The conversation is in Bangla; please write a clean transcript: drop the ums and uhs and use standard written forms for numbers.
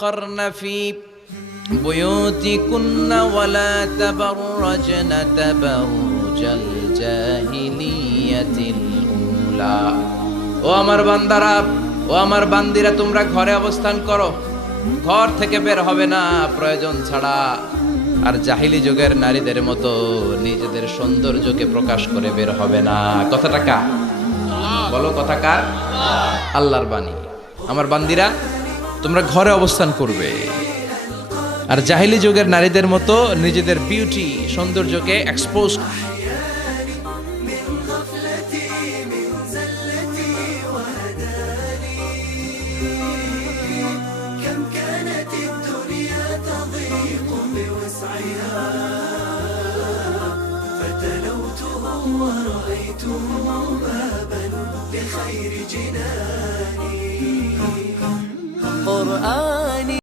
قرن في بيوتكن ولا تبرجن تبرج الجاهلية الأولى ও আমার বান্দারা ও আমার বান্দিরা তোমরা ঘরে অবস্থান করো ঘর থেকে বের হবে না প্রয়োজন ছাড়া আর জাহিলি যুগের নারীদের মতো নিজেদের সৌন্দর্যকে প্রকাশ করে বের হবে না কথাটা কার বলো কথা কার আল্লাহর বাণী আমার বান্দিরা তোমরা ঘরে অবস্থান করবে আর জাহিলি যুগের নারীদের মতো নিজেদের বিউটি সৌন্দর্যকে এক্সপোজ ورأيته بابا لخير جناني قرآني